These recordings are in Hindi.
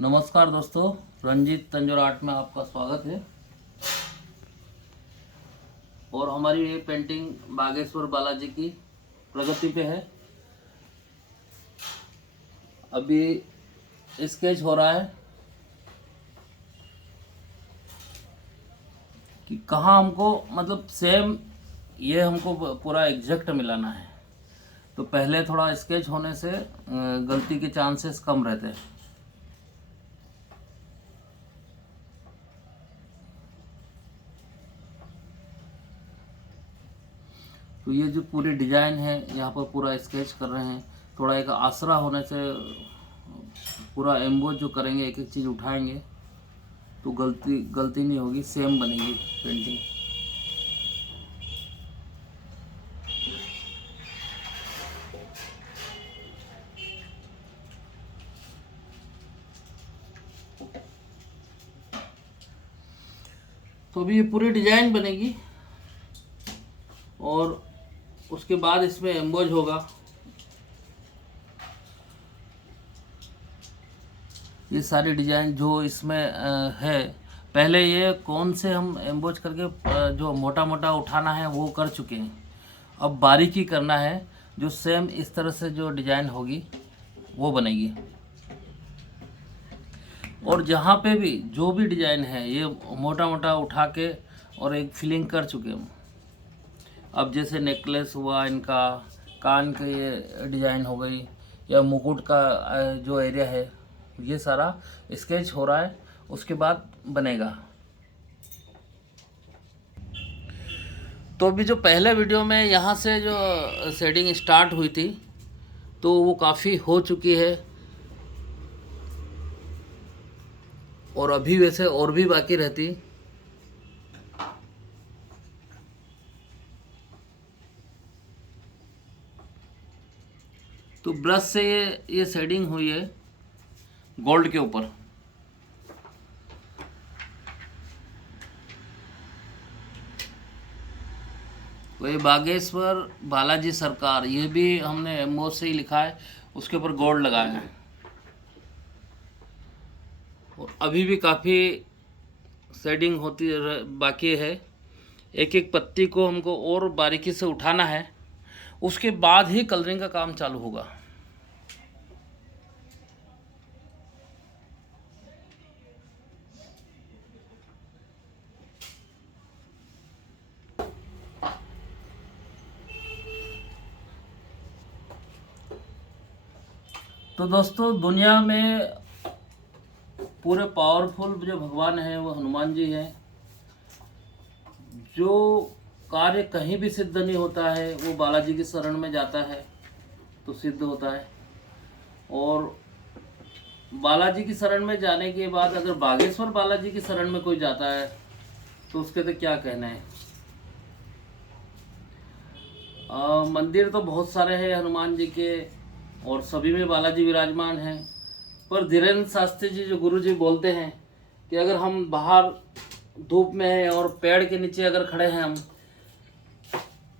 नमस्कार दोस्तों, रंजीत तंजोर आर्ट में आपका स्वागत है। और हमारी ये पेंटिंग बागेश्वर बालाजी की प्रगति पे है। अभी स्केच हो रहा है कि कहाँ हमको मतलब सेम ये हमको पूरा एग्जैक्ट मिलाना है। तो पहले थोड़ा स्केच होने से गलती के चांसेस कम रहते हैं। तो ये जो पूरी डिजाइन है यहाँ पर पूरा स्केच कर रहे हैं। थोड़ा एक आसरा होने से पूरा एम्बोज जो करेंगे, एक एक चीज़ उठाएंगे तो गलती नहीं होगी, सेम बनेगी पेंटिंग। तो अभी ये पूरी डिजाइन बनेगी और उसके बाद इसमें एम्बोज होगा। ये सारी डिजाइन जो इसमें है, पहले ये कौन से हम एम्बोज करके जो मोटा मोटा उठाना है वो कर चुके हैं। अब बारीकी करना है, जो सेम इस तरह से जो डिजाइन होगी वो बनेगी। और जहाँ पे भी जो भी डिजाइन है ये मोटा मोटा उठा के और एक फिलिंग कर चुके हम। अब जैसे नेकलेस हुआ, इनका कान के ये डिजाइन हो गई, या मुकुट का जो एरिया है, ये सारा स्केच हो रहा है, उसके बाद बनेगा। तो अभी जो पहले वीडियो में यहाँ से जो शेडिंग स्टार्ट हुई थी तो वो काफ़ी हो चुकी है, और अभी वैसे और भी बाकी रहती। तो ब्रश से ये शेडिंग हुई है गोल्ड के ऊपर। तो ये बागेश्वर बालाजी सरकार, ये भी हमने एम्बोस से ही लिखा है, उसके ऊपर गोल्ड लगाया है। और अभी भी काफ़ी शेडिंग होती बाकी है। एक एक पत्ती को हमको और बारीकी से उठाना है, उसके बाद ही कलरिंग का काम चालू होगा। तो दोस्तों, दुनिया में पूरे पावरफुल जो भगवान हैं वो हनुमान जी हैं। जो कार्य कहीं भी सिद्ध नहीं होता है वो बालाजी की शरण में जाता है तो सिद्ध होता है। और बालाजी की शरण में जाने के बाद अगर बागेश्वर बालाजी की शरण में कोई जाता है तो उसके तो क्या कहना है। मंदिर तो बहुत सारे हैं हनुमान जी के, और सभी में बालाजी विराजमान हैं। पर धीरेन्द्र शास्त्री जी जो गुरु जी बोलते हैं कि अगर हम बाहर धूप में हैं और पेड़ के नीचे अगर खड़े हैं हम,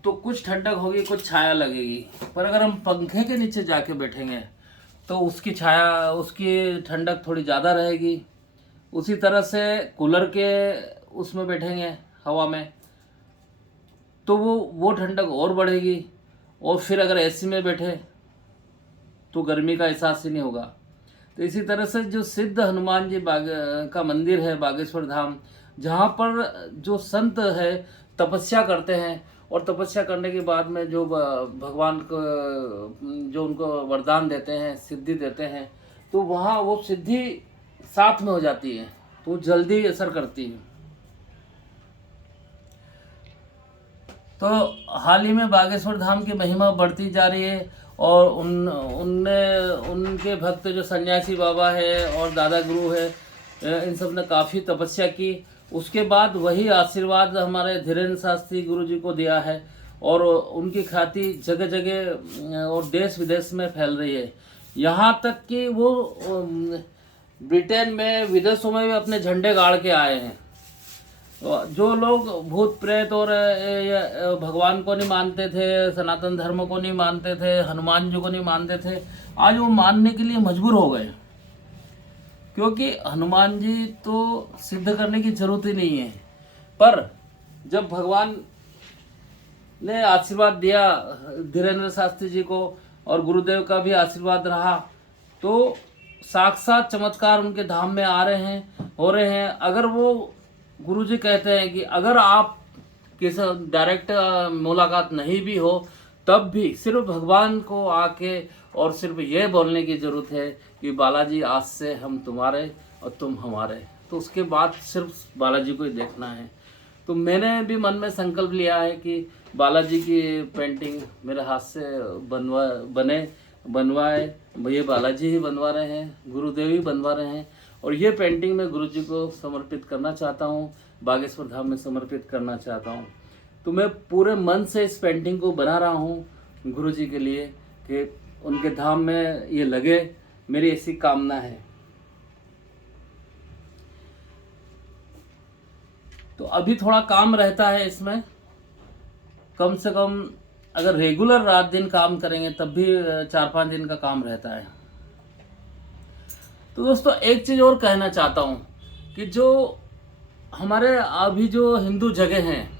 तो कुछ ठंडक होगी, कुछ छाया लगेगी। पर अगर हम पंखे के नीचे जाके बैठेंगे तो उसकी छाया, उसकी ठंडक थोड़ी ज़्यादा रहेगी। उसी तरह से कूलर के उसमें बैठेंगे हवा में तो वो ठंडक और बढ़ेगी। और फिर अगर एसी में बैठे तो गर्मी का एहसास ही नहीं होगा। तो इसी तरह से जो सिद्ध हनुमान जी का मंदिर है बागेश्वर धाम, जहाँ पर जो संत है तपस्या करते हैं, और तपस्या करने के बाद में जो भगवान को जो उनको वरदान देते हैं, सिद्धि देते हैं, तो वहाँ वो सिद्धि साथ में हो जाती है, तो जल्दी असर करती है। तो हाल ही में बागेश्वर धाम की महिमा बढ़ती जा रही है। और उनके भक्त जो सन्यासी बाबा है और दादा गुरु है, इन सब ने काफ़ी तपस्या की। उसके बाद वही आशीर्वाद हमारे धीरेन्द्र शास्त्री गुरु जी को दिया है, और उनकी ख्याति जगह जगह और देश विदेश में फैल रही है। यहाँ तक कि वो ब्रिटेन में, विदेशों में भी अपने झंडे गाड़ के आए हैं। जो लोग भूत प्रेत और भगवान को नहीं मानते थे, सनातन धर्म को नहीं मानते थे, हनुमान जी को नहीं मानते थे, आज वो मानने के लिए मजबूर हो गए। क्योंकि हनुमान जी तो सिद्ध करने की जरूरत ही नहीं है, पर जब भगवान ने आशीर्वाद दिया धीरेन्द्र शास्त्री जी को और गुरुदेव का भी आशीर्वाद रहा, तो साक्षात चमत्कार उनके धाम में आ रहे हैं, हो रहे हैं। अगर वो गुरुजी कहते हैं कि अगर आप किसी डायरेक्ट मुलाकात नहीं भी हो, तब भी सिर्फ भगवान को आके और सिर्फ ये बोलने की ज़रूरत है कि बालाजी आज से हम तुम्हारे और तुम हमारे, तो उसके बाद सिर्फ बालाजी को ही देखना है। तो मैंने भी मन में संकल्प लिया है कि बालाजी की पेंटिंग मेरे हाथ से बनवाए, ये बालाजी ही बनवा रहे हैं, गुरुदेव ही बनवा रहे हैं। और ये पेंटिंग मैं गुरुजी को समर्पित करना चाहता हूँ, बागेश्वर धाम में समर्पित करना चाहता हूँ। तो मैं पूरे मन से इस पेंटिंग को बना रहा हूँ गुरुजी के लिए कि उनके धाम में ये लगे, मेरी ऐसी कामना है। तो अभी थोड़ा काम रहता है इसमें, कम से कम अगर रेगुलर रात दिन काम करेंगे तब भी 4-5 दिन का काम रहता है। तो दोस्तों एक चीज़ और कहना चाहता हूँ कि जो हमारे अभी जो हिंदू जगह हैं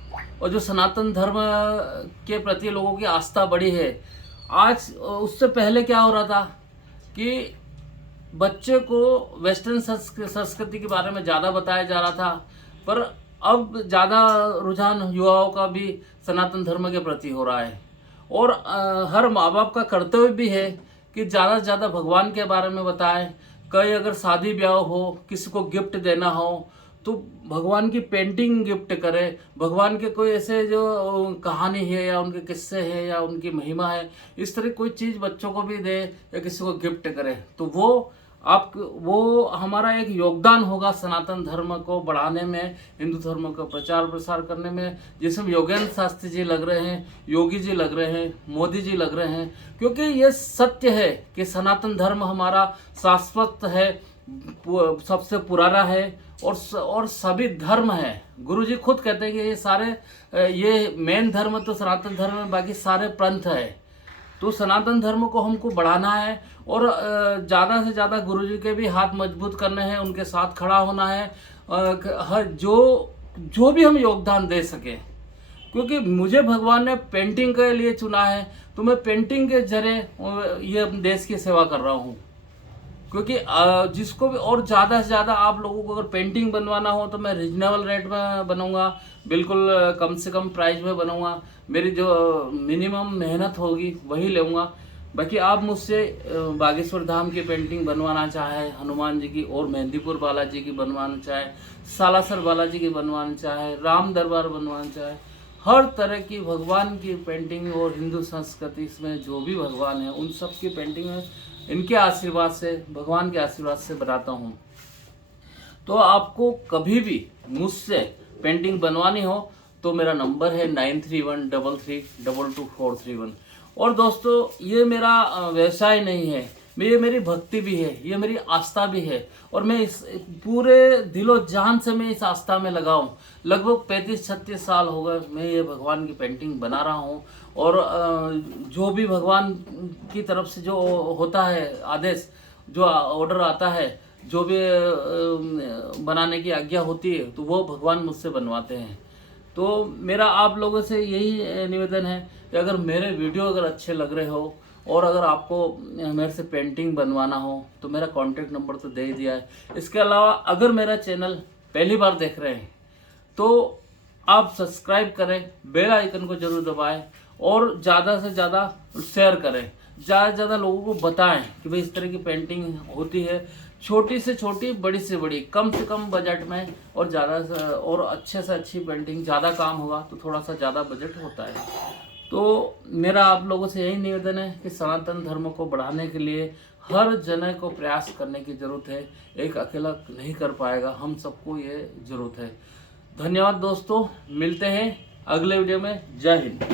और जो सनातन धर्म के प्रति लोगों की आस्था बढ़ी है, आज उससे पहले क्या हो रहा था कि बच्चे को वेस्टर्न संस्कृति के बारे में ज़्यादा बताया जा रहा था, पर अब ज़्यादा रुझान युवाओं का भी सनातन धर्म के प्रति हो रहा है। और हर माँ बाप का कर्तव्य भी है कि ज़्यादा से ज़्यादा भगवान के बारे में बताएं। कहीं अगर शादी ब्याह हो, किसी को गिफ्ट देना हो, तो भगवान की पेंटिंग गिफ्ट करे, भगवान के कोई ऐसे जो कहानी है या उनके किस्से हैं या उनकी महिमा है, इस तरह कोई चीज़ बच्चों को भी दे या किसी को गिफ्ट करे, तो वो हमारा एक योगदान होगा सनातन धर्म को बढ़ाने में, हिंदू धर्म का प्रचार प्रसार करने में, जिसमें योगेंद्र शास्त्री जी लग रहे हैं, योगी जी लग रहे हैं, मोदी जी लग रहे हैं। क्योंकि ये सत्य है कि सनातन धर्म हमारा शाश्वत है, सबसे पुराना है और सभी धर्म है। गुरु जी खुद कहते हैं कि ये सारे ये मेन धर्म तो सनातन धर्म है, बाकी सारे पंथ है। तो सनातन धर्म को हमको बढ़ाना है और ज़्यादा से ज़्यादा गुरु जी के भी हाथ मजबूत करने हैं, उनके साथ खड़ा होना है, हर जो भी हम योगदान दे सकें। क्योंकि मुझे भगवान ने पेंटिंग के लिए चुना है, तो मैं पेंटिंग के जरिए ये अपने देश की सेवा कर रहा हूँ। क्योंकि जिसको भी और ज़्यादा से ज़्यादा आप लोगों को अगर पेंटिंग बनवाना हो तो मैं रिजनेबल रेट में बनूंगा, बिल्कुल कम से कम प्राइस में बनूंगा। मेरी जो मिनिमम मेहनत होगी वही लूँगा। बाकी आप मुझसे बागेश्वर धाम की पेंटिंग बनवाना चाहे, हनुमान जी की और मेहंदीपुर बालाजी की बनवाना चाहे, सालासर बालाजी की बनवाना चाहे, राम दरबार बनवाना चाहे, हर तरह की भगवान की पेंटिंग और हिंदू संस्कृति में जो भी भगवान है उन सब की पेंटिंग में इनके आशीर्वाद से, भगवान के आशीर्वाद से बनाता हूँ। तो आपको कभी भी मुझसे पेंटिंग बनवानी हो तो मेरा नंबर है 9313322431। और दोस्तों ये मेरा व्यवसाय नहीं है, ये मेरी भक्ति भी है, ये मेरी आस्था भी है, और मैं इस पूरे दिलो जान से मैं इस आस्था में लगा हूँ। लगभग 35-36 साल हो गए मैं ये भगवान की पेंटिंग बना रहा हूँ। और जो भी भगवान की तरफ से जो होता है आदेश, जो ऑर्डर आता है, जो भी बनाने की आज्ञा होती है, तो वो भगवान मुझसे बनवाते हैं। तो मेरा आप लोगों से यही निवेदन है कि अगर मेरे वीडियो अगर अच्छे लग रहे हो और अगर आपको मेरे से पेंटिंग बनवाना हो तो मेरा कॉन्टैक्ट नंबर तो दे ही दिया है। इसके अलावा अगर मेरा चैनल पहली बार देख रहे हैं तो आप सब्सक्राइब करें, बेल आइकन को जरूर दबाएं और ज़्यादा से ज़्यादा शेयर करें, ज़्यादा से ज़्यादा लोगों को बताएं कि भाई इस तरह की पेंटिंग होती है, छोटी से छोटी, बड़ी से बड़ी, कम से कम बजट में, और ज़्यादा से और अच्छे से अच्छी पेंटिंग, ज़्यादा काम होगा तो थोड़ा सा ज़्यादा बजट होता है। तो मेरा आप लोगों से यही निवेदन है कि सनातन धर्म को बढ़ाने के लिए हर जन को प्रयास करने की ज़रूरत है। एक अकेला नहीं कर पाएगा, हम सबको ये ज़रूरत है। धन्यवाद दोस्तों, मिलते हैं अगले वीडियो में। जय हिंद।